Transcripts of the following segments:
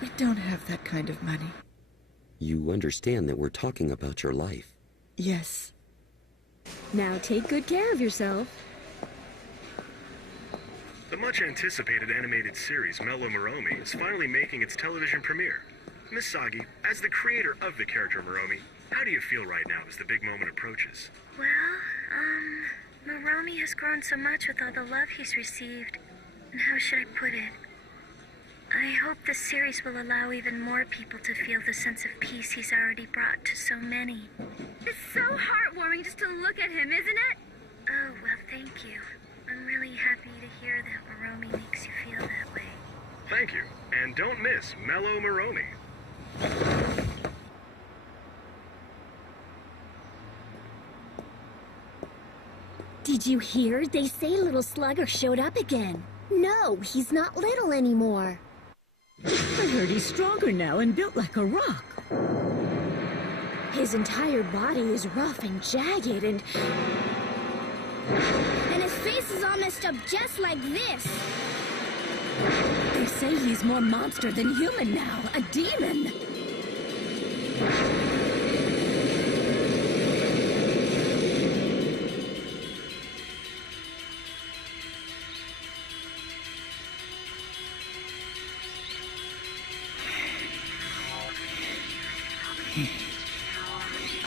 We don't have that kind of money. You understand that we're talking about your life. Yes. Now take good care of yourself. The much-anticipated animated series Mellow Moromi is finally making its television premiere. Miss Sagi, as the creator of the character Moromi, how do you feel right now as the big moment approaches? Well, Moromi has grown so much with all the love he's received. And how should I put it? I hope this series will allow even more people to feel the sense of peace he's already brought to so many. It's so heartwarming just to look at him, isn't it? Oh, well, thank you. I'm really happy to hear that Moromi makes you feel that way. Thank you, and don't miss Mellow Moromi. Did you hear? They say Little Slugger showed up again. No, he's not little anymore. I heard he's stronger now and built like a rock. His entire body is rough and jagged and his face is all messed up just like this. They say he's more monster than human now, a demon.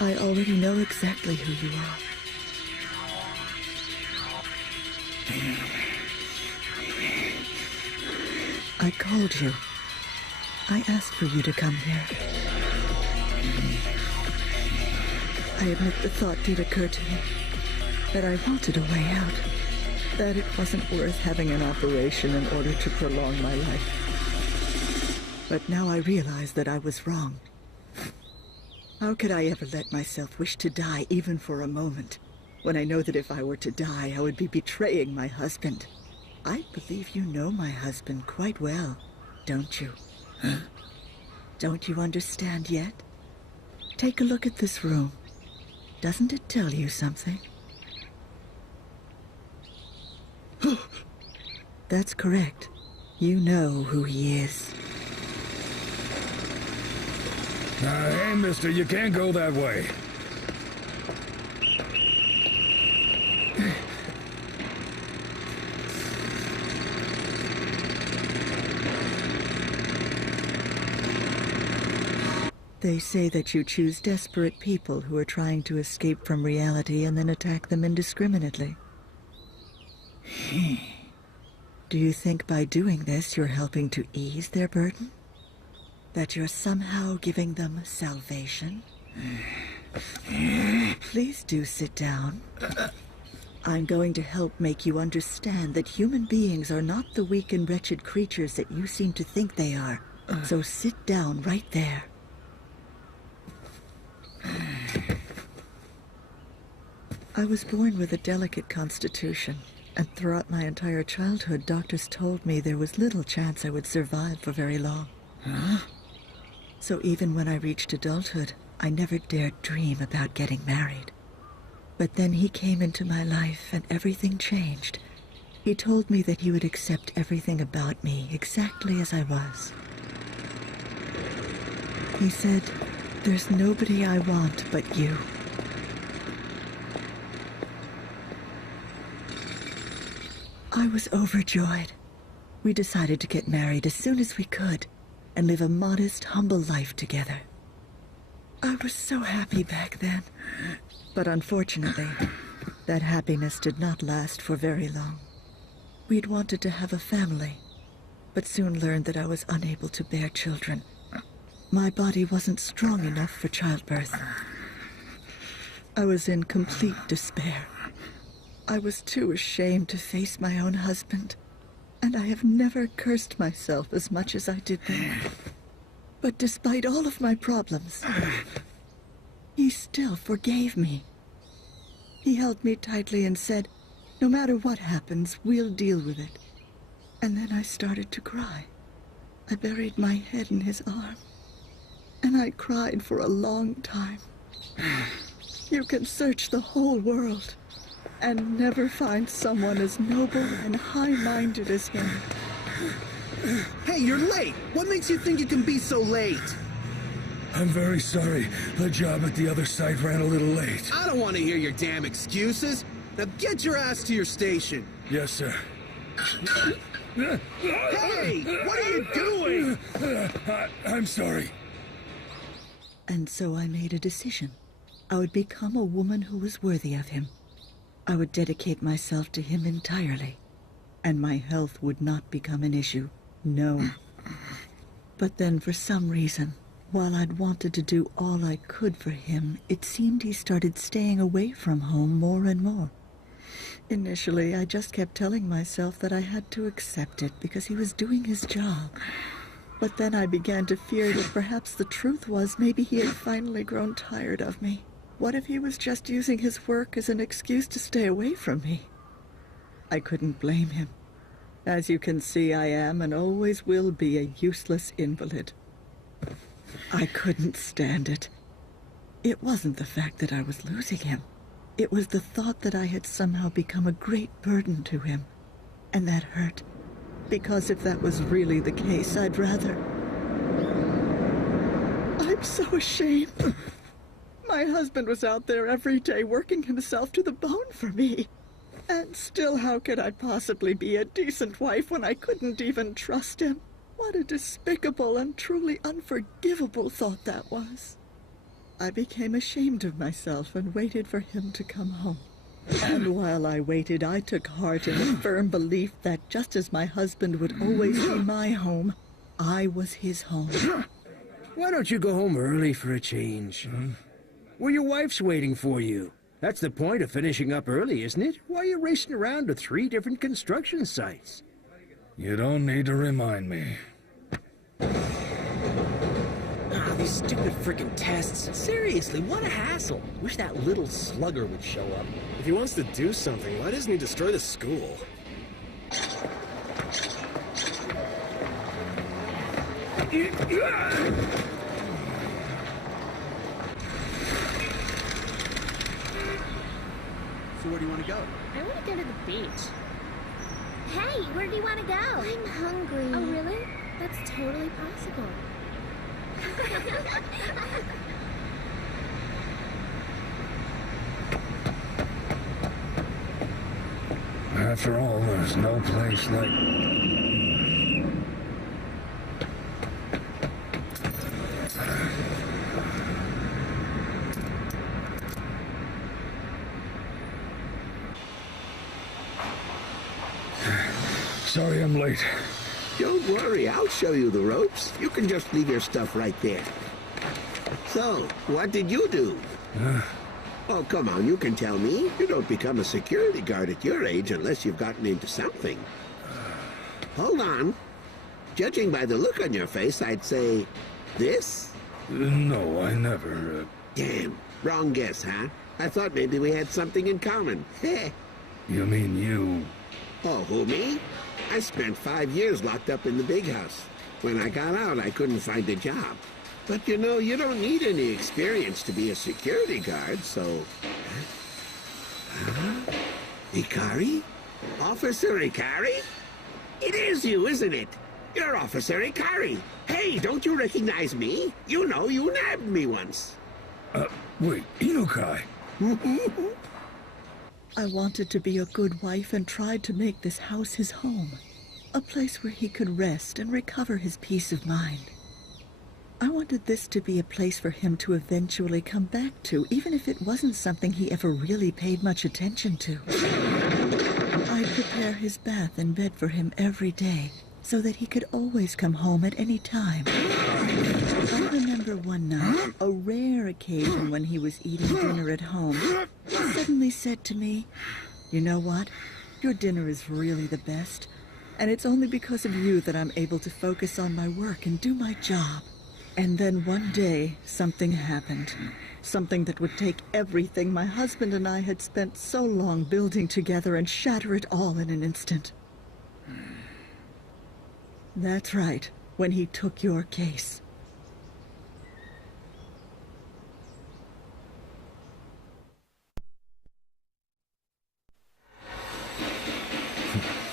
I already know exactly who you are. I called you. I asked for you to come here. I admit the thought did occur to me that I wanted a way out, that it wasn't worth having an operation in order to prolong my life. But now I realize that I was wrong. How could I ever let myself wish to die even for a moment, when I know that if I were to die, I would be betraying my husband? I believe you know my husband quite well, don't you? Huh? Don't you understand yet? Take a look at this room. Doesn't it tell you something? That's correct. You know who he is. Hey, mister, you can't go that way. They say that you choose desperate people who are trying to escape from reality and then attack them indiscriminately. Do you think by doing this you're helping to ease their burden? That you're somehow giving them salvation? Please do sit down. I'm going to help make you understand that human beings are not the weak and wretched creatures that you seem to think they are. So sit down right there. I was born with a delicate constitution, and throughout my entire childhood, doctors told me there was little chance I would survive for very long. Huh? So even when I reached adulthood, I never dared dream about getting married. But then he came into my life and everything changed. He told me that he would accept everything about me exactly as I was. He said, "There's nobody I want but you." I was overjoyed. We decided to get married as soon as we could and live a modest, humble life together. I was so happy back then. But unfortunately, that happiness did not last for very long. We'd wanted to have a family, but soon learned that I was unable to bear children. My body wasn't strong enough for childbirth. I was in complete despair. I was too ashamed to face my own husband, and I have never cursed myself as much as I did then. But despite all of my problems, he still forgave me. He held me tightly and said, "No matter what happens, we'll deal with it." And then I started to cry. I buried my head in his arm, and I cried for a long time. You can search the whole world and never find someone as noble and high-minded as him. Hey, you're late! What makes you think you can be so late? I'm very sorry. The job at the other site ran a little late. I don't want to hear your damn excuses. Now get your ass to your station. Yes, sir. Hey! What are you doing? I'm sorry. And so I made a decision. I would become a woman who was worthy of him. I would dedicate myself to him entirely. And my health would not become an issue. No. But then for some reason, while I'd wanted to do all I could for him, it seemed he started staying away from home more and more. Initially, I just kept telling myself that I had to accept it because he was doing his job. But then I began to fear that perhaps the truth was maybe he had finally grown tired of me. What if he was just using his work as an excuse to stay away from me? I couldn't blame him. As you can see, I am and always will be a useless invalid. I couldn't stand it. It wasn't the fact that I was losing him. It was the thought that I had somehow become a great burden to him. And that hurt. Because if that was really the case, I'd rather... I'm so ashamed. My husband was out there every day working himself to the bone for me. And still, how could I possibly be a decent wife when I couldn't even trust him? What a despicable and truly unforgivable thought that was. I became ashamed of myself and waited for him to come home. And while I waited, I took heart in the firm belief that just as my husband would always be my home, I was his home. Why don't you go home early for a change? Well, your wife's waiting for you. That's the point of finishing up early, isn't it? Why are you racing around to 3 different construction sites? You don't need to remind me. These stupid freaking tests. Seriously, what a hassle. Wish that little slugger would show up. If he wants to do something, why doesn't he destroy the school? So where do you want to go? I want to go to the beach. Hey, where do you want to go? I'm hungry. Oh, really? That's totally possible. After all, there's no place like... Sorry I'm late. Don't worry, I'll show you the ropes. You can just leave your stuff right there. So, what did you do? Oh, come on, you can tell me. You don't become a security guard at your age unless you've gotten into something. Hold on. Judging by the look on your face, I'd say... this? No, I never... Damn, wrong guess, huh? I thought maybe we had something in common. You mean you... Oh, who, me? I spent 5 years locked up in the big house. When I got out, I couldn't find a job. But you know, you don't need any experience to be a security guard, so... Ikari? Officer Ikari? It is you, isn't it? You're Officer Ikari. Hey, don't you recognize me? You know, you nabbed me once. Wait, Inukai? I wanted to be a good wife and tried to make this house his home. A place where he could rest and recover his peace of mind. I wanted this to be a place for him to eventually come back to, even if it wasn't something he ever really paid much attention to. I'd prepare his bath and bed for him every day, so that he could always come home at any time. I remember one night, a rare occasion when he was eating dinner at home, he suddenly said to me, "You know what? Your dinner is really the best, and it's only because of you that I'm able to focus on my work and do my job." And then one day, something happened. Something that would take everything my husband and I had spent so long building together and shatter it all in an instant. That's right, when he took your case.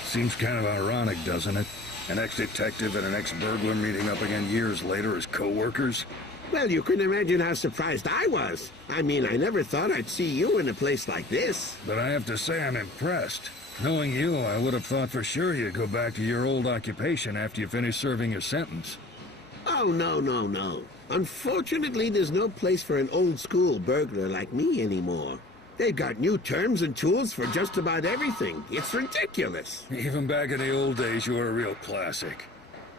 Seems kind of ironic, doesn't it? An ex-detective and an ex-burglar meeting up again years later as co-workers? Well, you can imagine how surprised I was. I mean, I never thought I'd see you in a place like this. But I have to say I'm impressed. Knowing you, I would have thought for sure you'd go back to your old occupation after you finish serving your sentence. Oh, no. Unfortunately, there's no place for an old-school burglar like me anymore. They've got new terms and tools for just about everything. It's ridiculous. Even back in the old days, you were a real classic.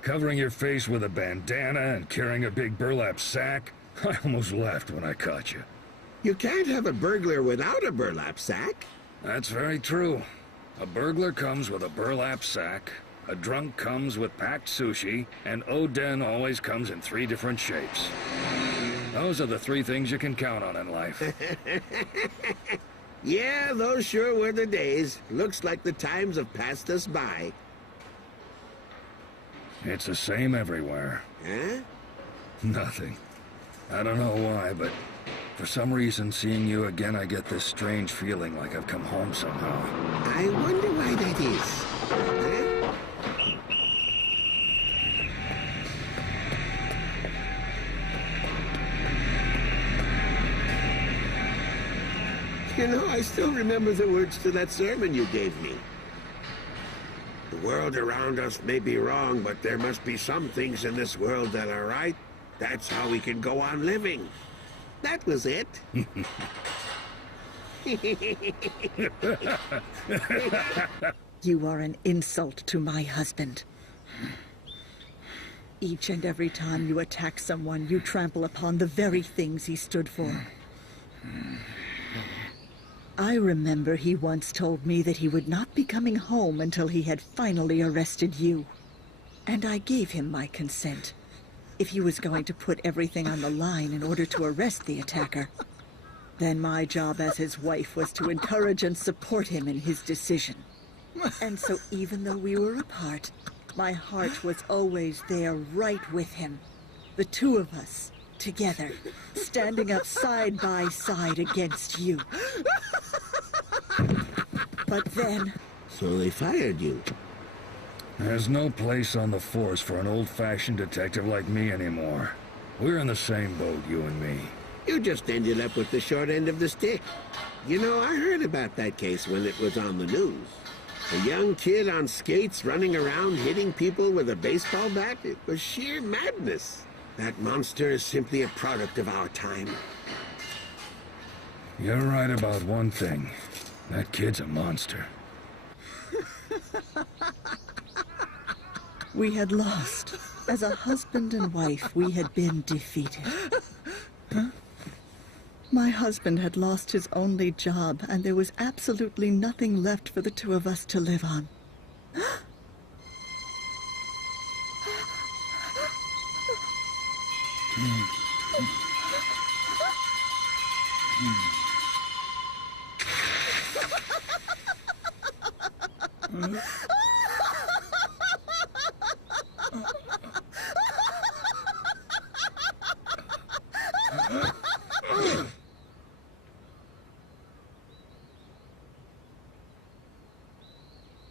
Covering your face with a bandana and carrying a big burlap sack. I almost laughed when I caught you. You can't have a burglar without a burlap sack. That's very true. A burglar comes with a burlap sack, a drunk comes with packed sushi, and Oden always comes in 3 different shapes. Those are the 3 things you can count on in life. Yeah, those sure were the days. Looks like the times have passed us by. It's the same everywhere. Huh? Nothing. I don't know why, but for some reason, seeing you again, I get this strange feeling like I've come home somehow. I wonder why that is. Huh? You know, I still remember the words to that sermon you gave me. The world around us may be wrong, but there must be some things in this world that are right. That's how we can go on living. That was it. You are an insult to my husband. Each and every time you attack someone, you trample upon the very things he stood for. I remember he once told me that he would not be coming home until he had finally arrested you. And I gave him my consent. If he was going to put everything on the line in order to arrest the attacker, then my job as his wife was to encourage and support him in his decision. And so even though we were apart, my heart was always there right with him. The 2 of us, together, standing up side by side against you. But then... So they fired you. There's no place on the force for an old-fashioned detective like me anymore. We're in the same boat, you and me. You just ended up with the short end of the stick. You know, I heard about that case when it was on the news. A young kid on skates running around hitting people with a baseball bat. It was sheer madness. That monster is simply a product of our time. You're right about one thing. That kid's a monster. We had lost. As a husband and wife, we had been defeated. Huh? My husband had lost his only job, and there was absolutely nothing left for the 2 of us to live on.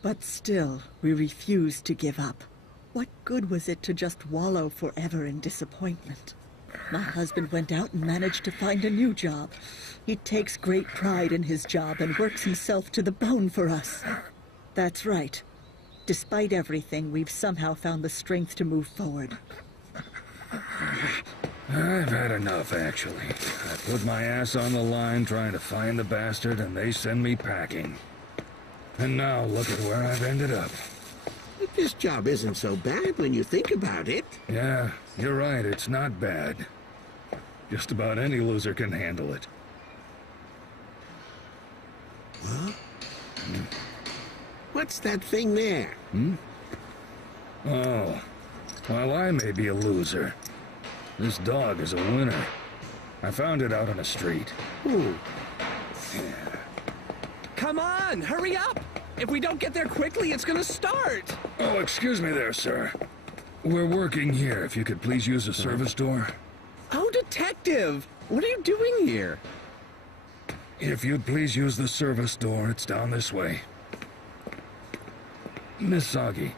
But still, we refused to give up. What good was it to just wallow forever in disappointment? My husband went out and managed to find a new job. He takes great pride in his job and works himself to the bone for us. That's right. Despite everything, we've somehow found the strength to move forward. I've had enough, actually. I put my ass on the line trying to find the bastard, and they send me packing. And now look at where I've ended up. This job isn't so bad when you think about it. Yeah, you're right, it's not bad. Just about any loser can handle it. Huh? What's that thing there? Oh, well, I may be a loser. This dog is a winner. I found it out on the street. Ooh. Yeah. Come on, hurry up! If we don't get there quickly, it's gonna start! Oh, excuse me there, sir. We're working here. If you could please use the service door. Oh, detective! What are you doing here? If you'd please use the service door, it's down this way. Miss Sagi,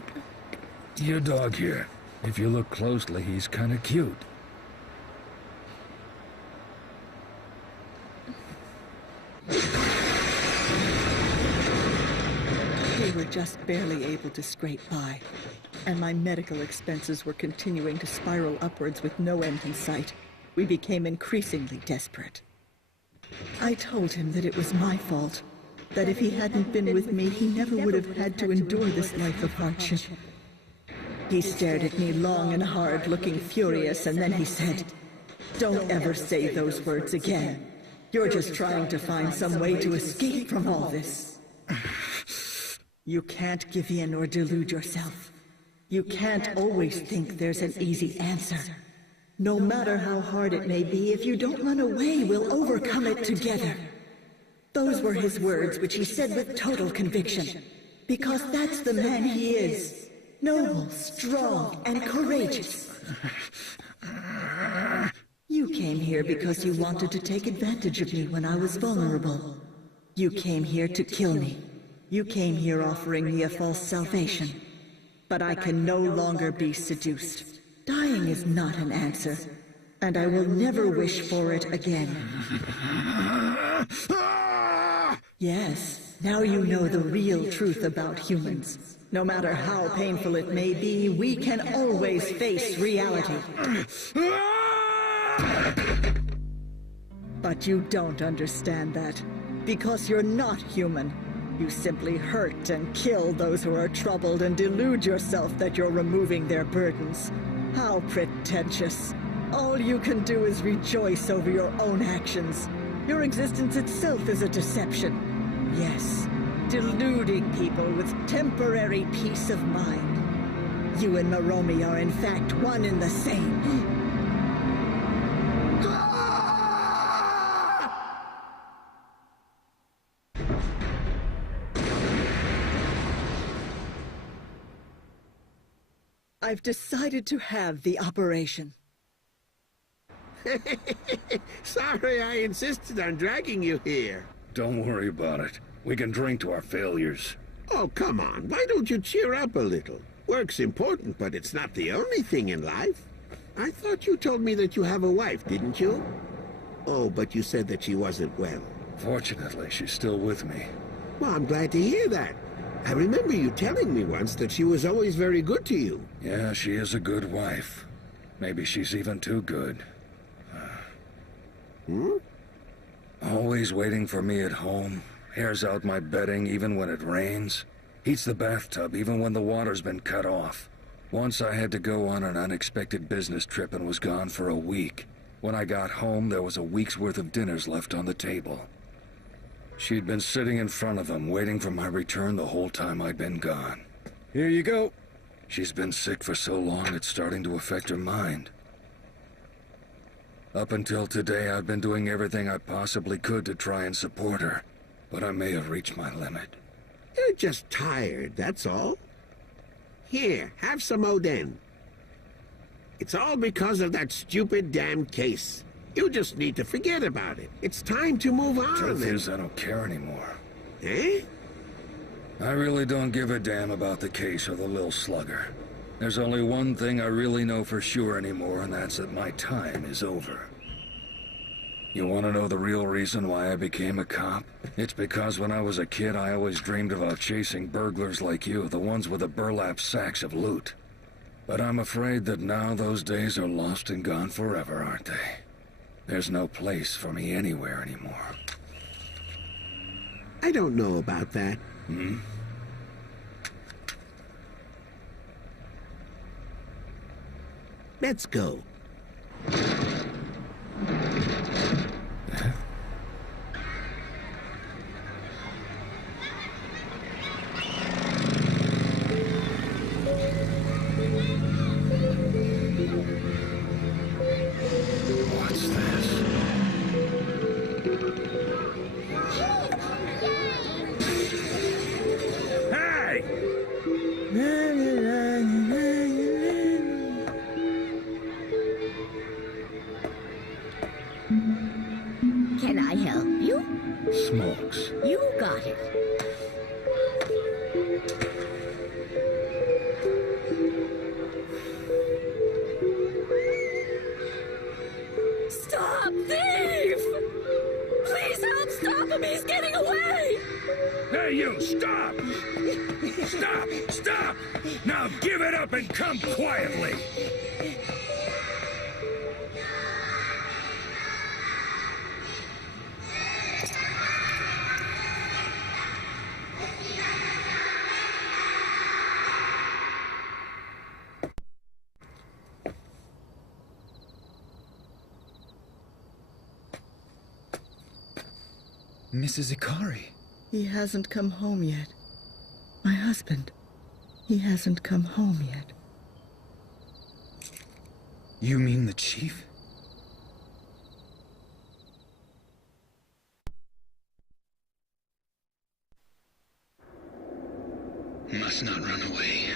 Your dog here. If you look closely, he's kind of cute. We were just barely able to scrape by, and my medical expenses were continuing to spiral upwards with no end in sight. We became increasingly desperate. I told him that it was my fault, that if he hadn't been with me, he never would have had to endure this life of hardship. He stared at me long and hard, looking furious, and then he said, "Don't ever say those words again. You're just trying to find some way to escape from all this. You can't give in or delude yourself. You can't always think there's an easy answer. No matter how hard it may be, if you don't run away, we'll overcome it together." Those were his words, which he said with total conviction, because that's the man he is. Noble, strong, and courageous. You came here because you wanted to take advantage of me when I was vulnerable. You came here to kill me. You came here offering me a false salvation. But I can no longer be seduced. Dying is not an answer, and I will never wish for it again. Yes, now you know the real truth about humans. No matter how painful it may be, we can always face reality. But you don't understand that, because you're not human. You simply hurt and kill those who are troubled and delude yourself that you're removing their burdens. How pretentious. All you can do is rejoice over your own actions. Your existence itself is a deception. Yes, deluding people with temporary peace of mind. You and Moromi are in fact one and the same. I've decided to have the operation. Sorry I insisted on dragging you here. Don't worry about it. We can drink to our failures. Oh, come on. Why don't you cheer up a little? Work's important, but it's not the only thing in life. I thought you told me that you have a wife, didn't you? Oh, but you said that she wasn't well. Fortunately, she's still with me. Well, I'm glad to hear that. I remember you telling me once that she was always very good to you. Yeah, she is a good wife. Maybe she's even too good. Always waiting for me at home. Airs out my bedding even when it rains. Heats the bathtub even when the water's been cut off. Once I had to go on an unexpected business trip and was gone for a week. When I got home, there was a week's worth of dinners left on the table. She'd been sitting in front of him, waiting for my return the whole time I'd been gone. Here you go. She's been sick for so long, it's starting to affect her mind. Up until today, I've been doing everything I possibly could to try and support her, but I may have reached my limit. You're just tired, that's all. Here, have some Oden. It's all because of that stupid damn case. You just need to forget about it. It's time to move on. Truth is, I don't care anymore. Eh? I really don't give a damn about the case or the little slugger. There's only one thing I really know for sure anymore, and that's that my time is over. You want to know the real reason why I became a cop? It's because when I was a kid, I always dreamed about chasing burglars like you, the ones with the burlap sacks of loot. But I'm afraid that now those days are lost and gone forever, aren't they? There's no place for me anywhere anymore. I don't know about that. Let's go. What's this? Hey! Can I help you? Smokes. You got it. Stop! Stop! Stop! Now give it up and come quietly! Mrs. Ikari. He hasn't come home yet. My husband. He hasn't come home yet. You mean the chief? Must not run away.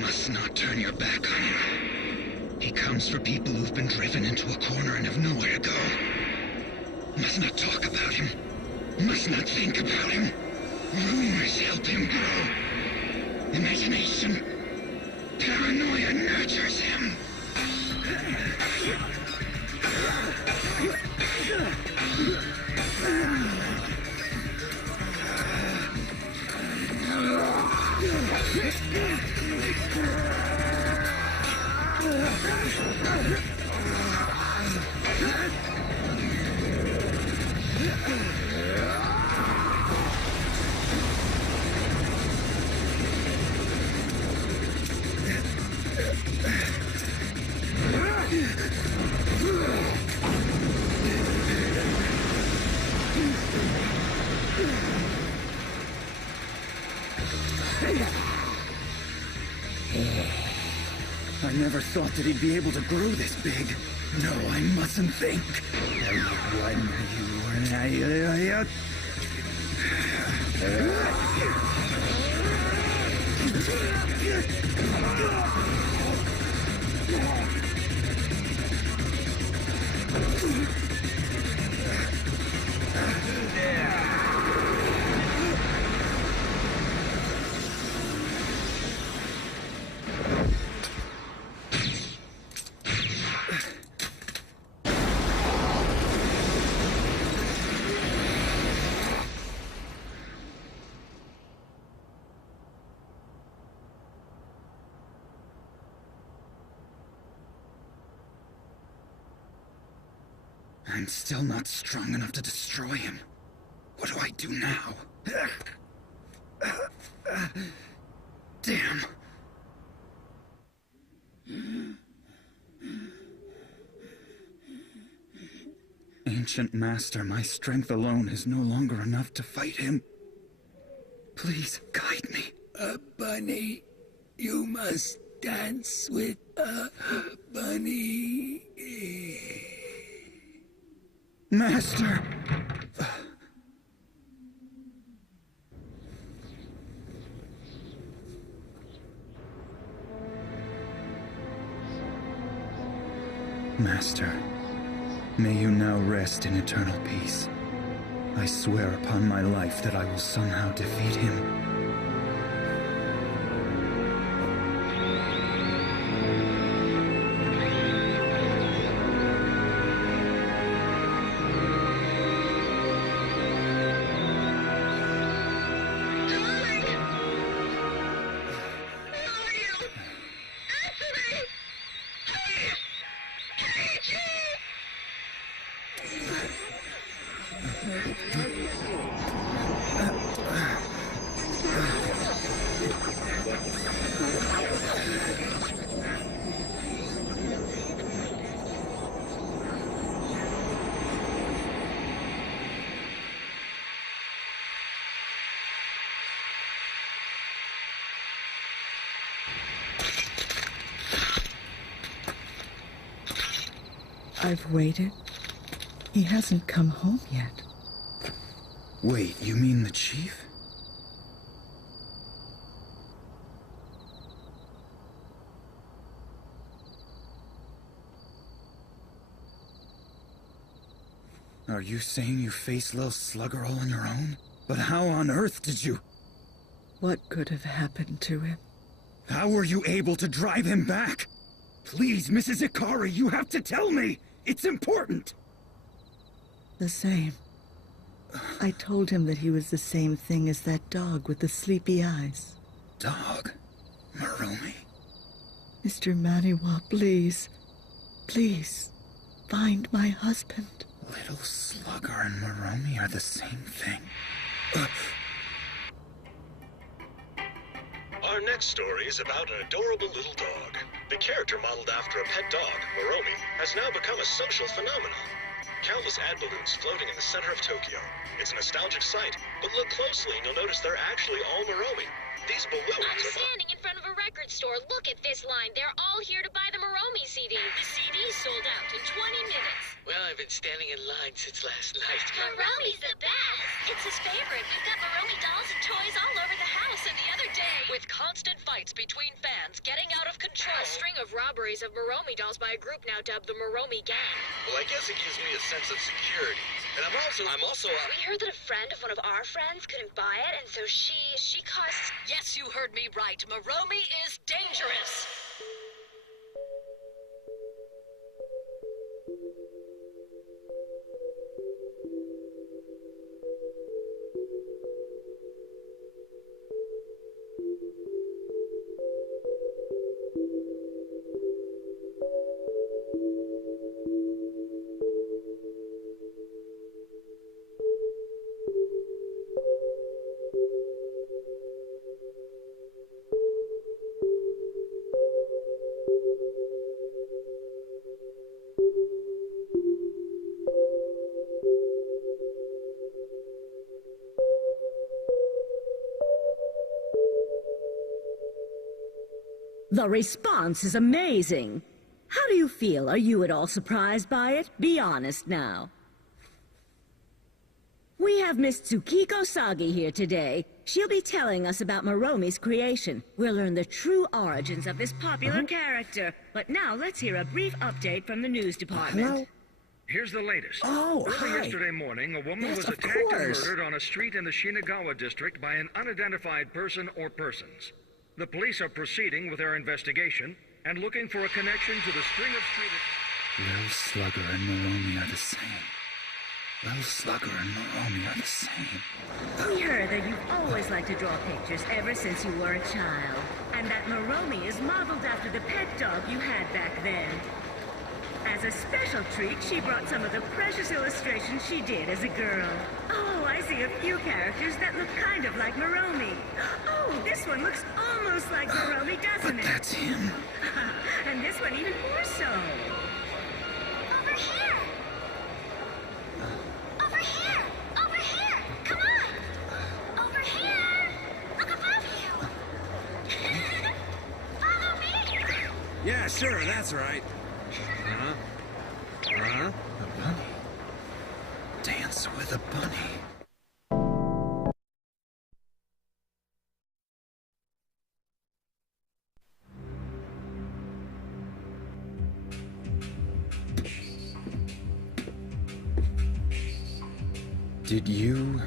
Must not turn your back on him. He comes for people who've been driven into a corner and have nowhere to go. Must not talk about him. Must not think about him. Rumors help him grow. Imagination. Paranoia nurtures him. I never thought that he'd be able to grow this big. No, I mustn't think. I'm still not strong enough to destroy him. What do I do now? Damn. Ancient Master, my strength alone is no longer enough to fight him. Please guide me. A bunny. You must dance with a bunny. Master! Master, may you now rest in eternal peace. I swear upon my life that I will somehow defeat him. I've waited. He hasn't come home yet. Wait, you mean the chief? Are you saying you faced Lil Slugger all on your own? But how on earth did you... What could have happened to him? How were you able to drive him back? Please, Mrs. Ikari, you have to tell me! It's important! The same. I told him that he was the same thing as that dog with the sleepy eyes. Dog? Maromi? Mr. Maniwa, please, please, find my husband. Little Slugger and Maromi are the same thing. Our next story is about an adorable little dog. The character modeled after a pet dog, Maromi, has now become a social phenomenon. Countless ad balloons floating in the center of Tokyo. It's a nostalgic sight, but look closely and you'll notice they're actually all Maromi. These balloons I'm standing in front of a record store. Look at this line. They're all here to buy the Maromi CD. The CD sold out in 20 minutes. Well, I've been standing in line since last night. Maromi's the best. It's his favorite. We've got Maromi dolls and toys all over the house. And the other day, with constant fights between fans getting out of control, a string of robberies of Maromi dolls by a group now dubbed the Maromi Gang. Well, I guess it gives me a sense of security. And I'm also We heard that a friend of one of our friends couldn't buy it, and so she costs... Yes, you heard me right. Maromi is dangerous. The response is amazing. How do you feel? Are you at all surprised by it? Be honest now. We have Miss Tsukiko Sagi here today. She'll be telling us about Maromi's creation. We'll learn the true origins of this popular character. But now let's hear a brief update from the news department. Hello? Here's the latest. Oh, Early hi. yesterday morning, a woman Yes, was of attacked and course. murdered on a street in the Shinagawa district by an unidentified person or persons. The police are proceeding with their investigation and looking for a connection to the string of street... Little Slugger and Maromi are the same. Little Slugger and Maromi are the same. We heard that you've always liked to draw pictures ever since you were a child. And that Maromi is modeled after the pet dog you had back then. As a special treat, she brought some of the precious illustrations she did as a girl. Oh, I see a few characters that look kind of like Maromi. Oh, this one looks almost like Maromi, doesn't it? That's him. And this one even more so. over here! Over here! Over here! Come on! Over here! Look above you! Follow me! Yeah, sure, that's right. Uh-huh. Uh-huh. A bunny. Dance with a bunny. Did you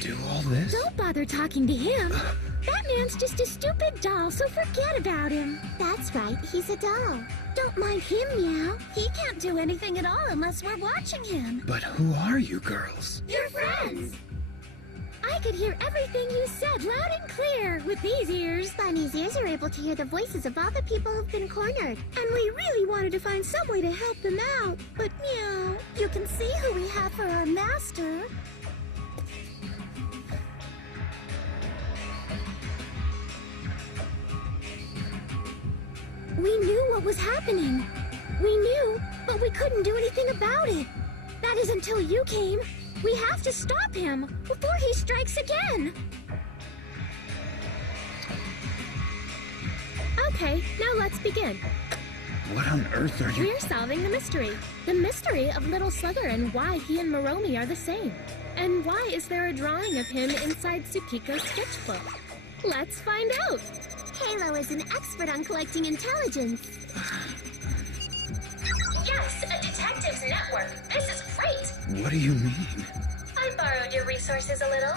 do all this? Don't bother talking to him. That man's just a stupid doll, so forget about him. That's right, he's a doll. Don't mind him, Meow. He can't do anything at all unless we're watching him. But who are you girls? You're friends. I could hear everything you said loud and clear with these ears. Bunny's ears are able to hear the voices of all the people who've been cornered. And we really wanted to find some way to help them out. But Meow, you can see who we have for our master. We knew what was happening. We knew, but we couldn't do anything about it. That is until you came. We have to stop him before he strikes again. Okay, now let's begin. What on earth are you... We're solving the mystery. The mystery of Little Slugger and why he and Maromi are the same. And why is there a drawing of him inside Tsukiko's sketchbook? Let's find out. Halo is an expert on collecting intelligence. Yes, a detectives network. This is great. What do you mean? I borrowed your resources a little.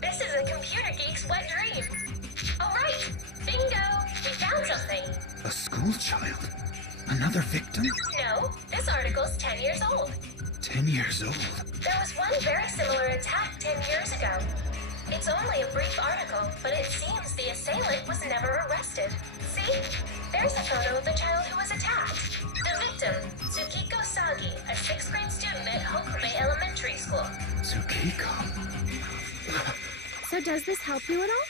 This is a computer geek's wet dream. All right, bingo. We found something. A school child? Another victim? No, this article's 10 years old. 10 years old. There was one very similar attack 10 years ago. It's only a brief article, but it seems the assailant was never arrested. See? There's a photo of the child who was attacked. The victim, Tsukiko Sagi, a 6th grade student at Hokume Elementary School. Tsukiko. So does this help you at all?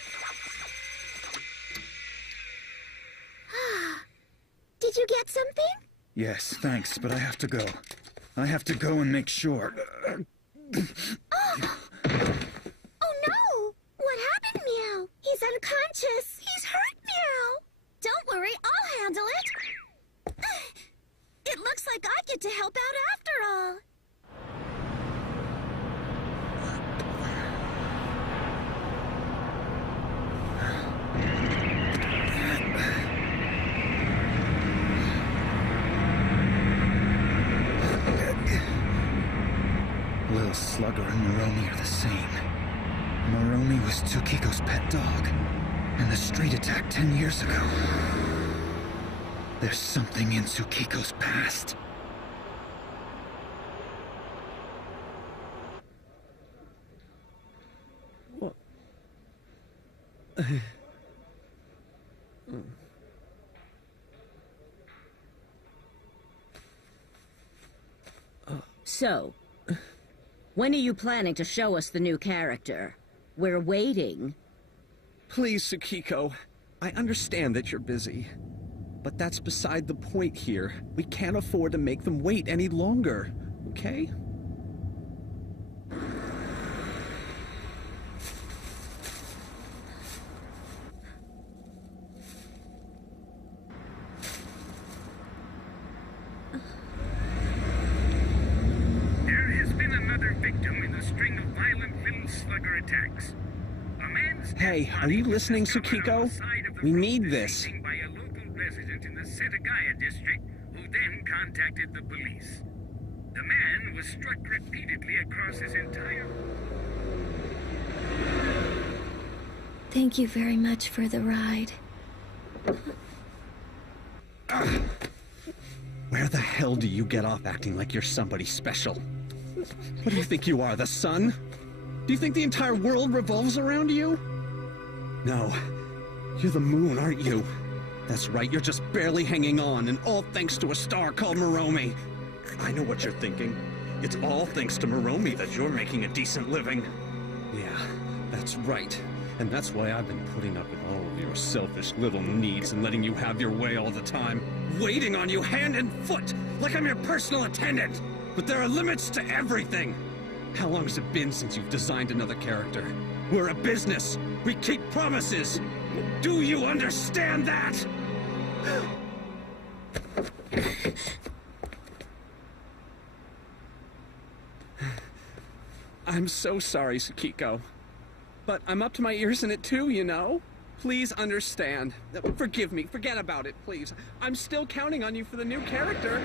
Did you get something? Yes, thanks, but I have to go. I have to go and make sure. Oh no! What happened, Meow? He's unconscious. He's hurt, Meow. Don't worry, I'll handle it. It looks like I get to help out after all. Lil Slugger and Moromi are the same. Moromi was Tsukiko's pet dog, and the street attack 10 years ago. There's something in Tsukiko's past. What? So, when are you planning to show us the new character? We're waiting. Please, Tsukiko. I understand that you're busy. But that's beside the point here. We can't afford to make them wait any longer, okay? There has been another victim in a string of violent little slugger attacks. A man's Hey, are you listening, Tsukiko? We need this. by a local resident in the Setagaya district, who then contacted the police. The man was struck repeatedly across his entire... Thank you very much for the ride. Where the hell do you get off acting like you're somebody special? What do you think you are, the sun? Do you think the entire world revolves around you? No. You're the moon, aren't you? That's right, you're just barely hanging on, and all thanks to a star called Moromi. I know what you're thinking. It's all thanks to Moromi that you're making a decent living. Yeah, that's right. And that's why I've been putting up with all of your selfish little needs and letting you have your way all the time. Waiting on you hand and foot, like I'm your personal attendant. But there are limits to everything. How long has it been since you've designed another character? We're a business. We keep promises. Do you understand that? I'm so sorry, Tsukiko. But I'm up to my ears in it too, you know? Please understand. Forgive me. Forget about it, please. I'm still counting on you for the new character.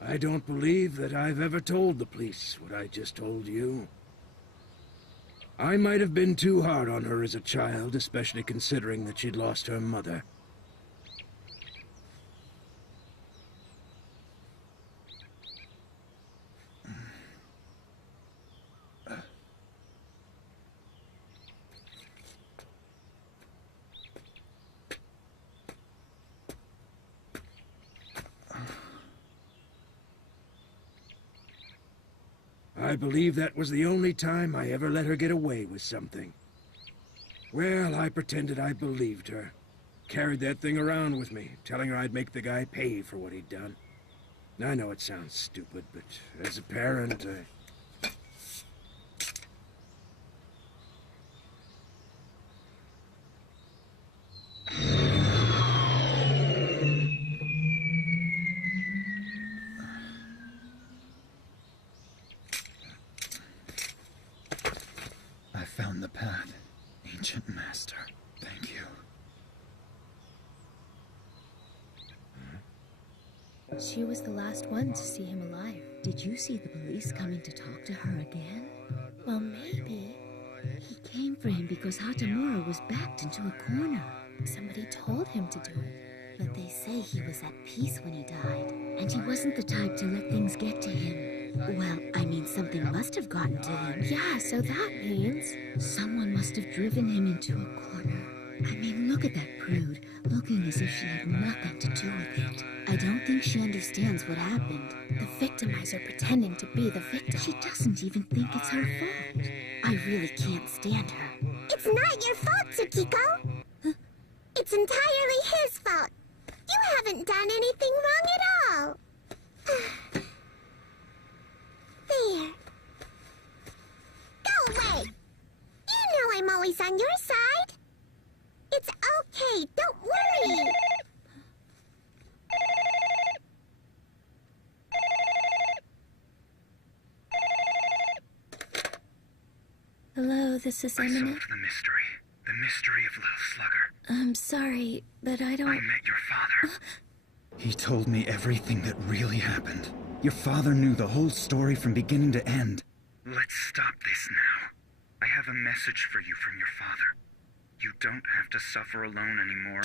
I don't believe that I've ever told the police what I just told you. I might have been too hard on her as a child, especially considering that she'd lost her mother. I believe that was the only time I ever let her get away with something. Well, I pretended I believed her. Carried that thing around with me, telling her I'd make the guy pay for what he'd done. I know it sounds stupid, but as a parent, on the path, Ancient Master. Thank you. She was the last one to see him alive. Did you see the police coming to talk to her again? Well, maybe. He came for him because Hatamura was backed into a corner. Somebody told him to do it. But they say he was at peace when he died, and he wasn't the type to let things get to him. Well, I mean, something must have gotten to him. Yeah, so that means... someone must have driven him into a corner. I mean, look at that prude, looking as if she had nothing to do with it. I don't think she understands what happened. The victimizer pretending to be the victim. She doesn't even think it's her fault. I really can't stand her. It's not your fault, Tsukiko. It's entirely his fault. You haven't done anything wrong at all. There. Go away. You know I'm always on your side. It's okay, don't worry. Hello, this is Eminent. I solved the mystery. The mystery of Little Slugger. I'm sorry, but I don't... I met your father. He told me everything that really happened. Your father knew the whole story from beginning to end. Let's stop this now. I have a message for you from your father. You don't have to suffer alone anymore.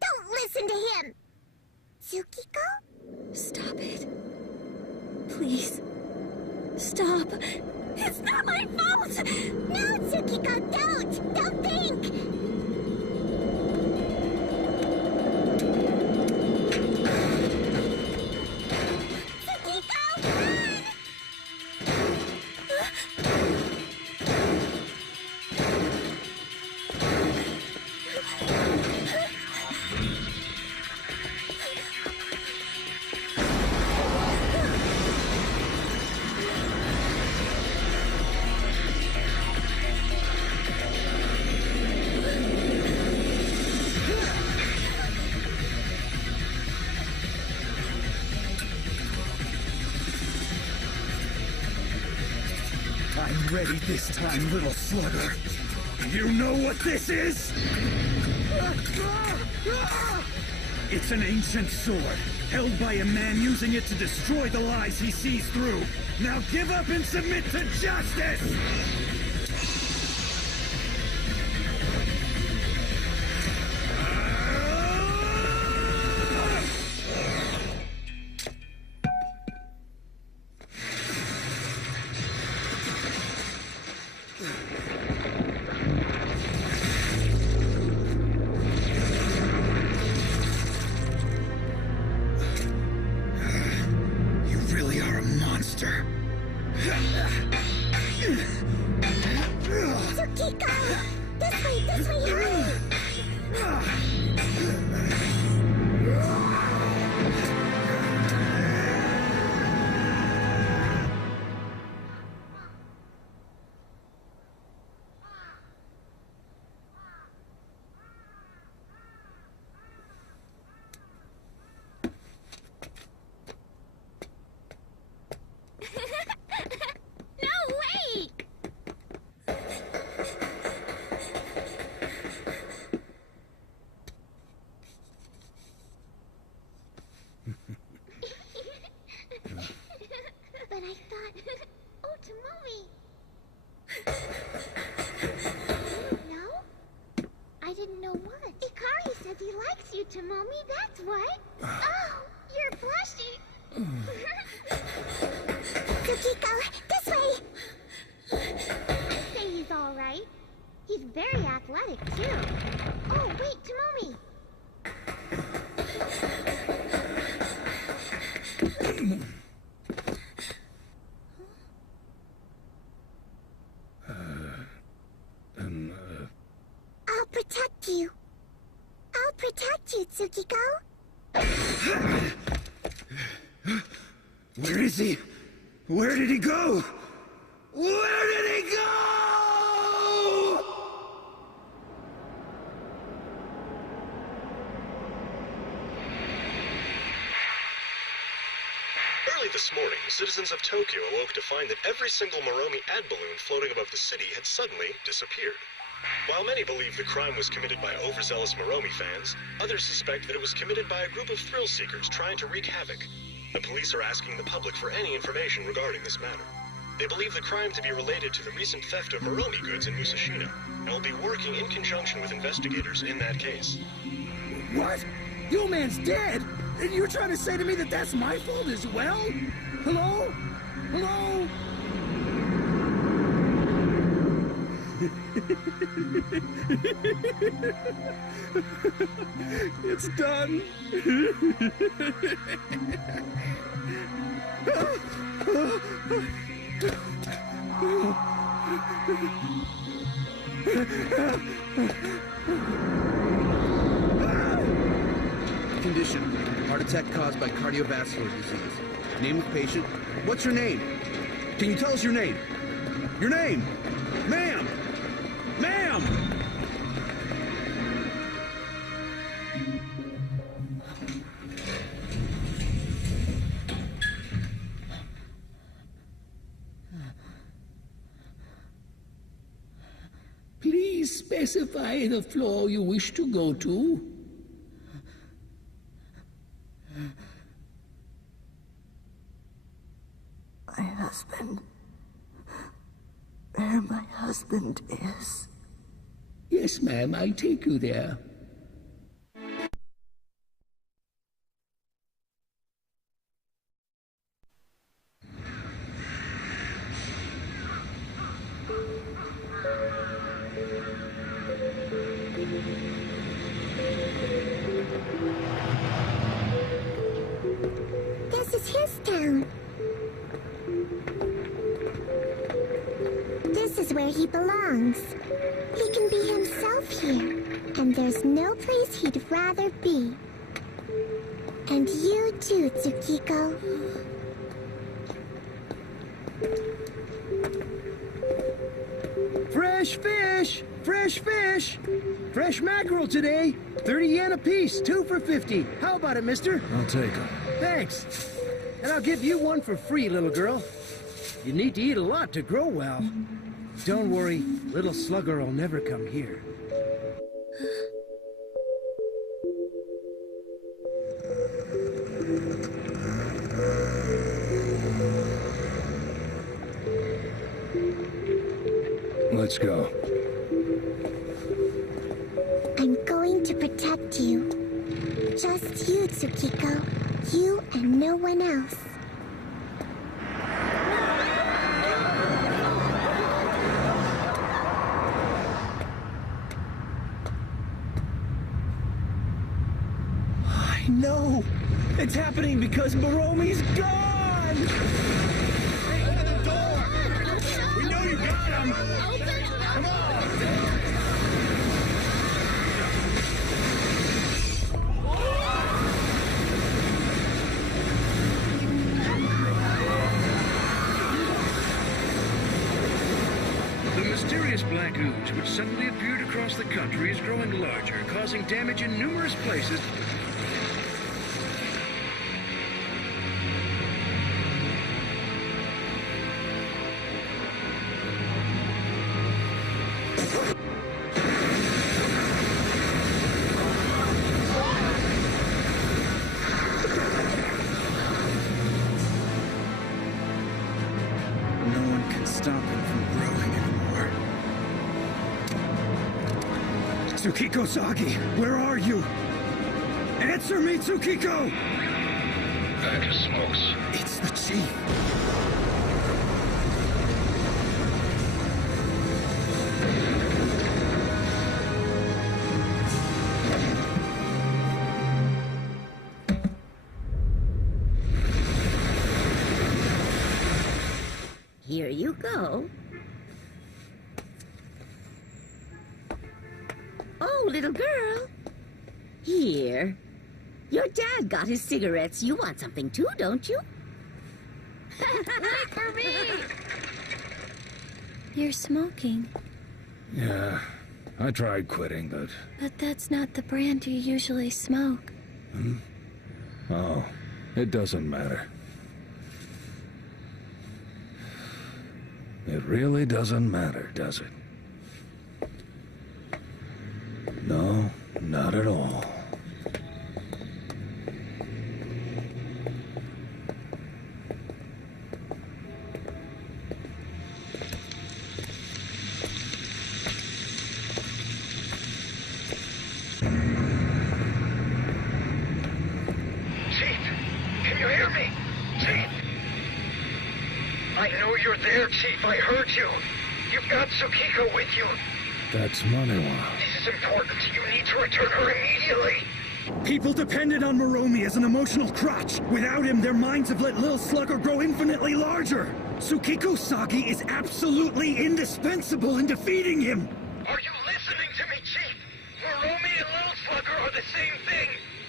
Don't listen to him. Tsukiko? Stop it. Please. Stop. It's not my fault! No, Tsukiko, don't! Don't think! I'm ready this time, Little Slugger. You know what this is? It's an ancient sword, held by a man using it to destroy the lies he sees through. Now give up and submit to justice! But I thought... Oh, Tomomi! No? I didn't know what. Ikari says he likes you, Tomomi, that's what. Oh, you're blushing. Tsukiko, this way! Say he's alright. He's very athletic, too. Oh, wait, Tomomi! I'll protect you. I'll protect you, Tsukiko. Where is he? Where did he go? Where did he go? Early this this morning, citizens of Tokyo awoke to find that every single Moromi ad balloon floating above the city had suddenly disappeared. While many believe the crime was committed by overzealous Moromi fans, others suspect that it was committed by a group of thrill-seekers trying to wreak havoc. The police are asking the public for any information regarding this matter. They believe the crime to be related to the recent theft of Moromi goods in Musashino, and will be working in conjunction with investigators in that case. What? The old man's dead? And you're trying to say to me that that's my fault as well? Hello? Hello? It's done. Condition: heart attack caused by cardiovascular disease. Name of patient. What's your name? Can you tell us your name? Your name! Ma'am! Ma'am! Please specify the floor you wish to go to. My husband. Where my husband is. Yes, ma'am, I'll take you there. This is his town. This is where he belongs. He can be himself here, and there's no place he'd rather be. And you too, Tsukiko. Fresh fish! Fresh fish! Fresh mackerel today. 30 yen apiece, 2 for 50. How about it, mister? I'll take them. Thanks. And I'll give you one for free, little girl. You need to eat a lot to grow well. Don't worry, little slugger will never come here. Let's go. I'm going to protect you. Just you, Tsukiko. You and no one else. I know! It's happening because Moromi's gone! Open the door! We know you got him! Come on! The mysterious black ooze, which suddenly appeared across the country, is growing larger, causing damage in numerous places. No one can stop him from growing anymore. Tsukiko Sagi, where are you? Answer me, Tsukiko! Bag of smokes. It's the chief. Here you go. Oh, little girl. Here. Your dad got his cigarettes. You want something too, don't you? Wait for me! You're smoking, Yeah, I tried quitting, but... but that's not the brand you usually smoke. Oh, it doesn't matter. It really doesn't matter, does it? No, not at all. I know you're there, Chief. I heard you. You've got Tsukiko with you. That's Maniwa. This is important. You need to return her immediately. People depended on Moromi as an emotional crutch. Without him, their minds have let Lil Slugger grow infinitely larger. Tsukiko Saki is absolutely indispensable in defeating him. Are you listening to me, Chief? Moromi and Lil Slugger are the same thing.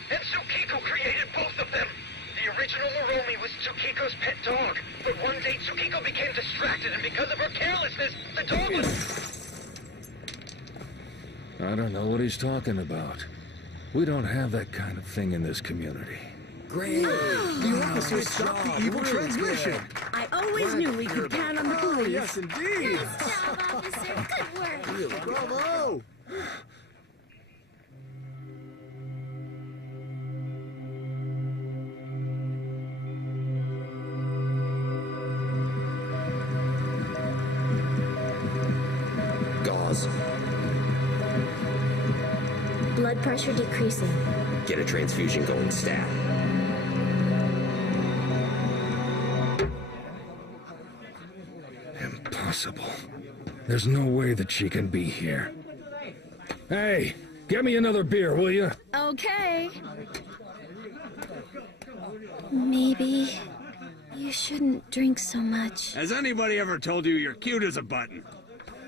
And Tsukiko created both of them. The original Moromi was Tsukiko's pet dog, but one day Tsukiko became distracted, and because of her carelessness, the dog was... I don't know what he's talking about. We don't have that kind of thing in this community. Great! The officer stopped the evil transmission! I always knew we could count on the police. Yes, indeed! Nice job, officer. Good work. Really, bravo! Gauze. Blood pressure decreasing. Get a transfusion going stat. Impossible. There's no way that she can be here. Hey, get me another beer, will you? Okay. Maybe you shouldn't drink so much. Has anybody ever told you you're cute as a button?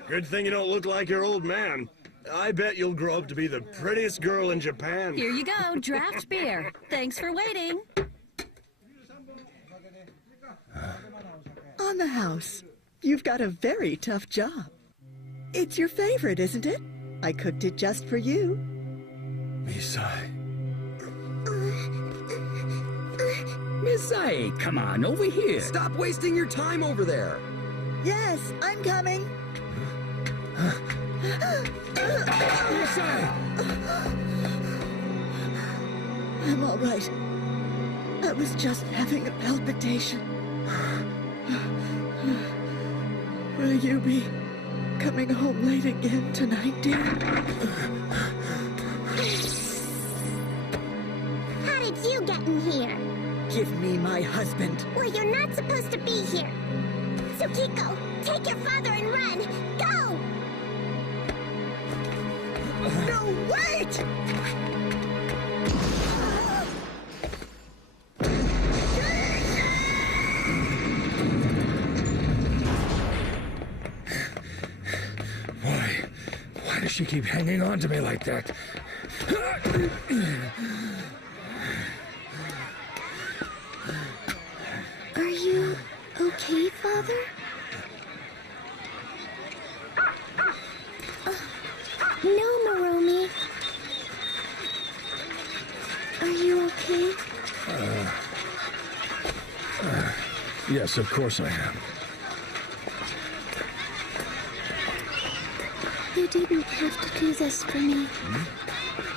Good thing you don't look like your old man. I bet you'll grow up to be the prettiest girl in Japan. Here you go, draft beer. Thanks for waiting. On the house. You've got a very tough job. It's your favorite, isn't it? I cooked it just for you. Misai. Misai, come on, over here. Stop wasting your time over there. Yes, I'm coming. I'm all right. I was just having a palpitation. Will you be coming home late again tonight, dear? How did you get in here? Give me my husband. Well, you're not supposed to be here. Tsukiko, take your father and run. Go! No, wait! Why does she keep hanging on to me like that? Are you okay, Father? No, Moromi. Are you okay? Yes, of course I am. You didn't have to do this for me.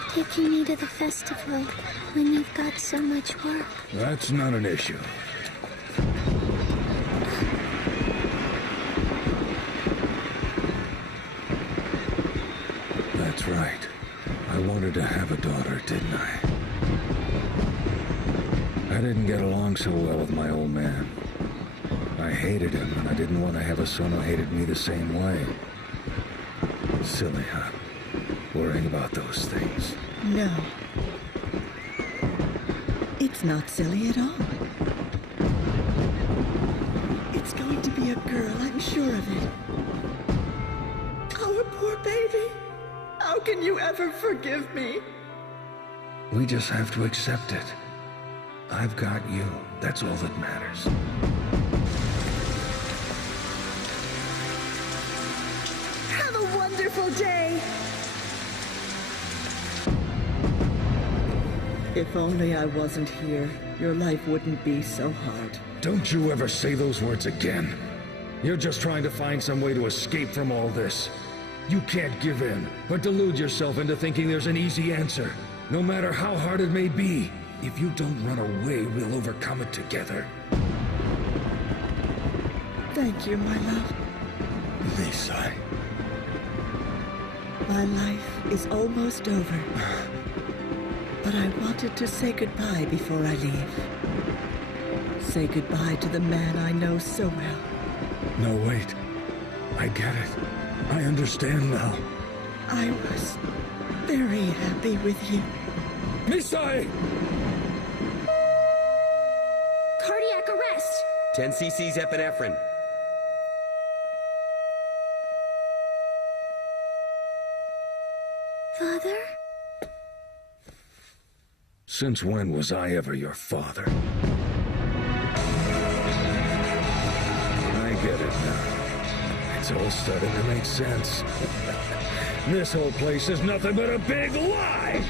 Taking me to the festival when you've got so much work. That's not an issue. That's right. I wanted to have a daughter, didn't I? I didn't get along so well with my old man. I hated him, and I didn't want to have a son who hated me the same way. Silly, huh? Worrying about those things. No. It's not silly at all. It's going to be a girl, I'm sure of it. Our poor baby. How can you ever forgive me? We just have to accept it. I've got you. That's all that matters. Have a wonderful day. If only I wasn't here, your life wouldn't be so hard. Don't you ever say those words again. You're just trying to find some way to escape from all this. You can't give in, or delude yourself into thinking there's an easy answer. No matter how hard it may be, if you don't run away, we'll overcome it together. Thank you, my love. Lisa. My life is almost over. But I wanted to say goodbye before I leave. Say goodbye to the man I know so well. No, wait. I get it. I understand now. I was very happy with you. Misai! Cardiac arrest! 10 cc's epinephrine. Father? Since when was I ever your father? I get it now. It's all starting to make sense. This whole place is nothing but a big lie!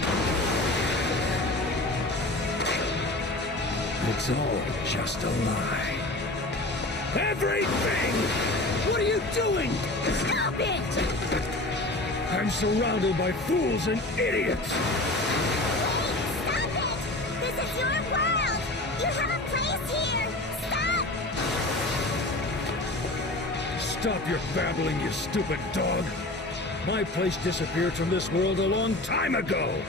It's all just a lie. Everything! What are you doing? Stop it! I'm surrounded by fools and idiots! Stop it! This is your world! You have a place here! Stop! Stop your babbling, you stupid dog! My place disappeared from this world a long time ago!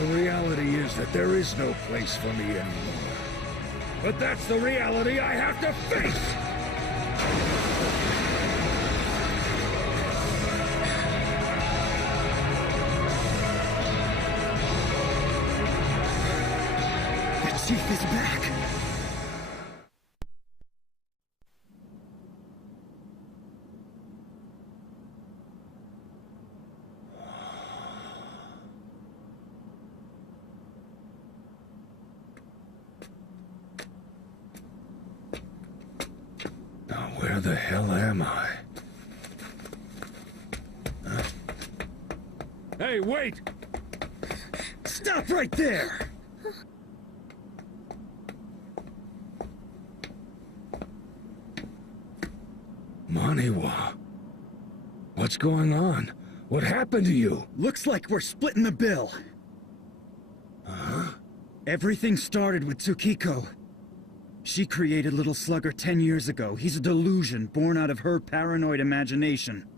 The reality is that there is no place for me anymore. But that's the reality I have to face! The chief is back. Now where the hell am I? Huh? Hey, wait! Stop right there! Maniwa. What's going on? What happened to you? Looks like we're splitting the bill. Huh? Everything started with Tsukiko. She created Little Slugger 10 years ago. He's a delusion born out of her paranoid imagination.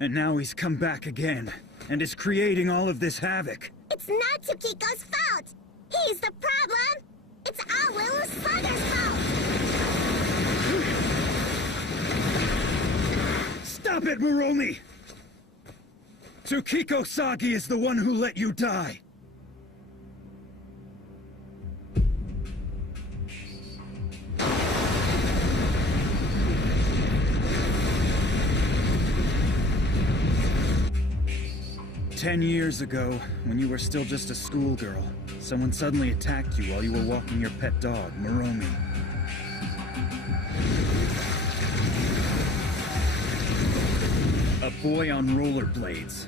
And now he's come back again, and is creating all of this havoc. It's not Tsukiko's fault! He's the problem! It's all Little Slugger's fault! Stop it, Muromi! Tsukiko Sagi is the one who let you die. "10 years ago, when you were still just a schoolgirl, someone suddenly attacked you while you were walking your pet dog, Muromi. A boy on rollerblades,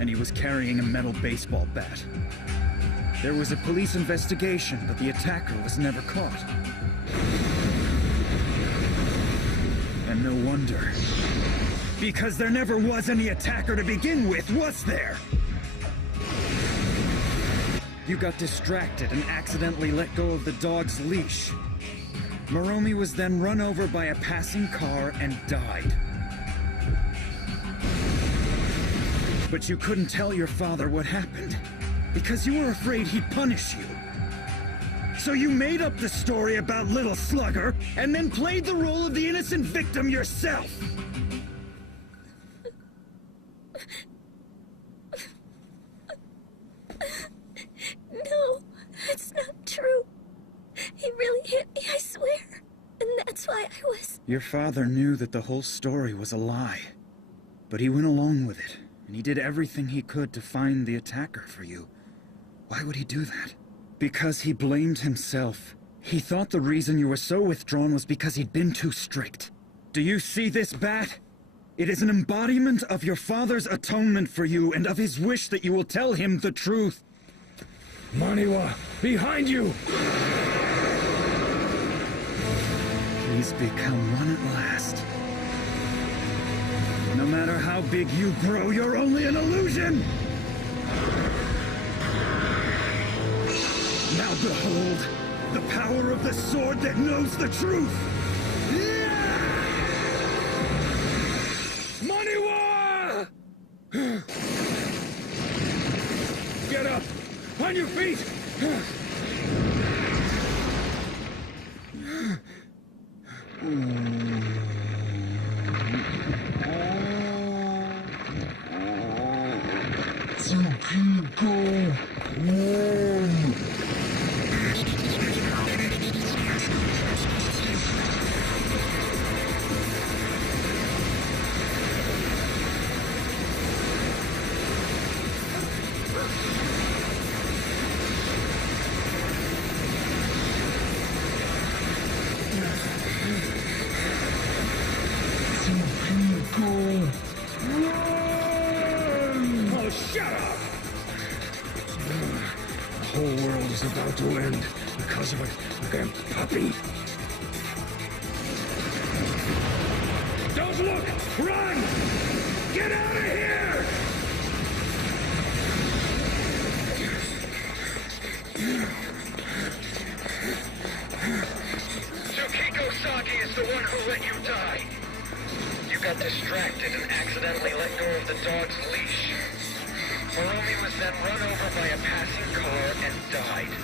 and he was carrying a metal baseball bat. There was a police investigation, but the attacker was never caught. And no wonder. Because there never was any attacker to begin with, was there? You got distracted and accidentally let go of the dog's leash. Muromi was then run over by a passing car and died. But you couldn't tell your father what happened, because you were afraid he'd punish you. So you made up the story about Little Slugger, and then played the role of the innocent victim yourself! No, that's not true. He really hit me, I swear. And that's why I was... Your father knew that the whole story was a lie. But he went along with it, and he did everything he could to find the attacker for you. Why would he do that? Because he blamed himself. He thought the reason you were so withdrawn was because he'd been too strict. Do you see this bat? It is an embodiment of your father's atonement for you and of his wish that you will tell him the truth. Maniwa, behind you! He's become one at last. how big you grow, you're only an illusion! Now behold, the power of the sword that knows the truth! Maniwa! Get up! On your feet! Oh, shut up! The whole world is about to end because of a damn puppy. Don't look! Run! Get out of here! Tsukiko Saki is the one who let you die. You got distracted and accidentally let go of the dog's leash. Moromi was then run over by a passing car and died.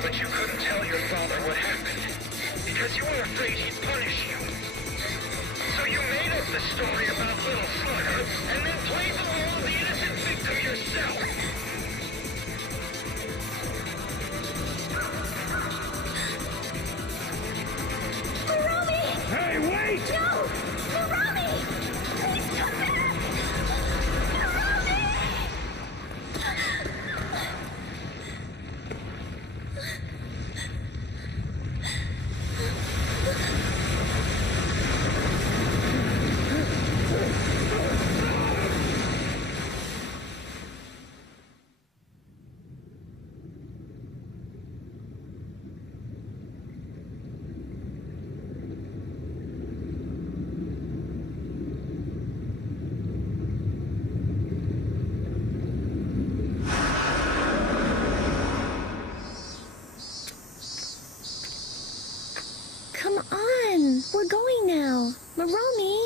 But you couldn't tell your father what happened, because you were afraid he'd punish you. So you made up the story about Little Slugger, and then played the role of the innocent victim yourself. Moromi! Hey, wait! No! Moromi! Please come back! Moromi! Come on! We're going now! Moromi!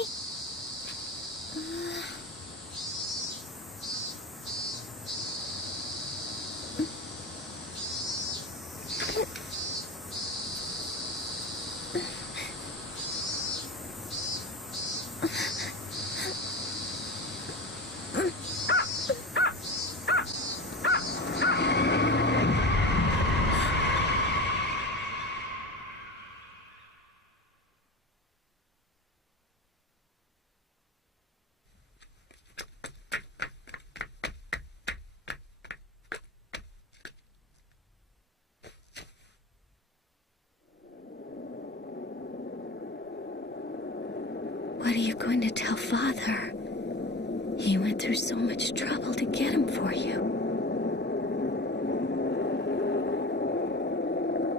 What are you going to tell Father? He went through so much trouble to get him for you.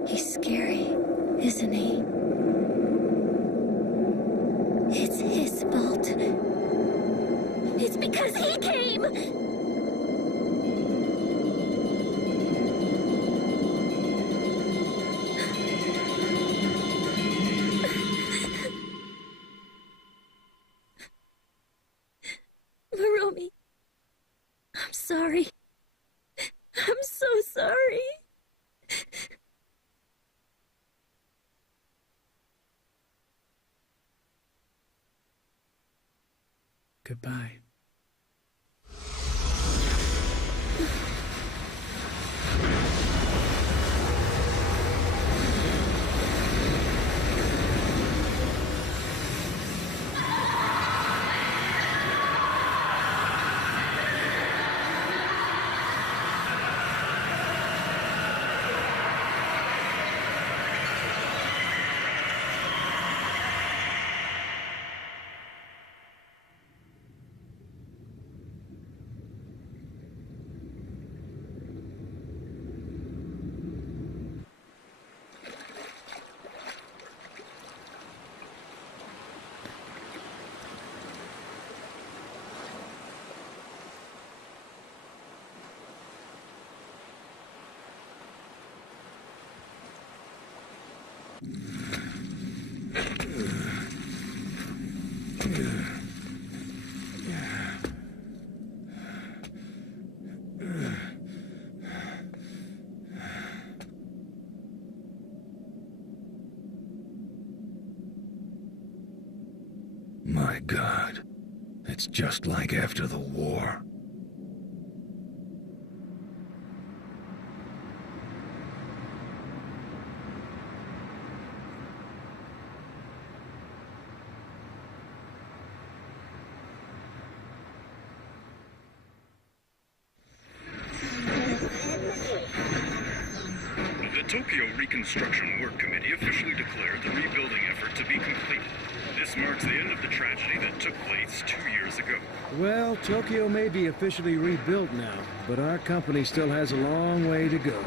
He's scary, isn't he? It's his fault. It's because he came! Moromi, I'm sorry. I'm so sorry. Goodbye. My God, it's just like after the war. The Tokyo Reconstruction Work Committee officially declared the rebuilding effort to be completed. This marks the end of the tragedy that took place 2 years ago. Well, Tokyo may be officially rebuilt now, but our company still has a long way to go.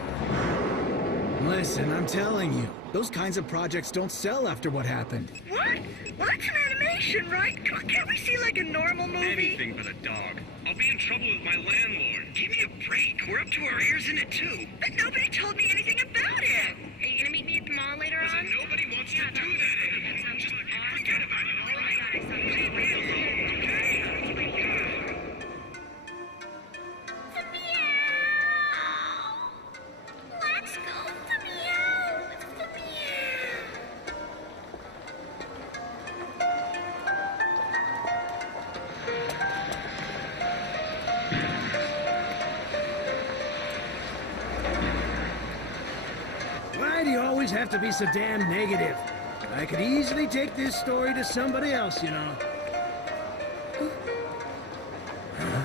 Listen, I'm telling you, those kinds of projects don't sell after what happened. What? Well, that's an animation, right? Can't we see like a normal movie? Anything but a dog. I'll be in trouble with my landlord. Give me a break. We're up to our ears in it, too. But nobody told me anything about it. Are you gonna meet me at the mall later Listen, on? nobody wants to do that anymore. Just forget about it, all right? Leave me alone, okay? Let's go to meow. Let's go meow. Why do you always have to be so damn negative? I could easily take this story to somebody else, you know. Huh?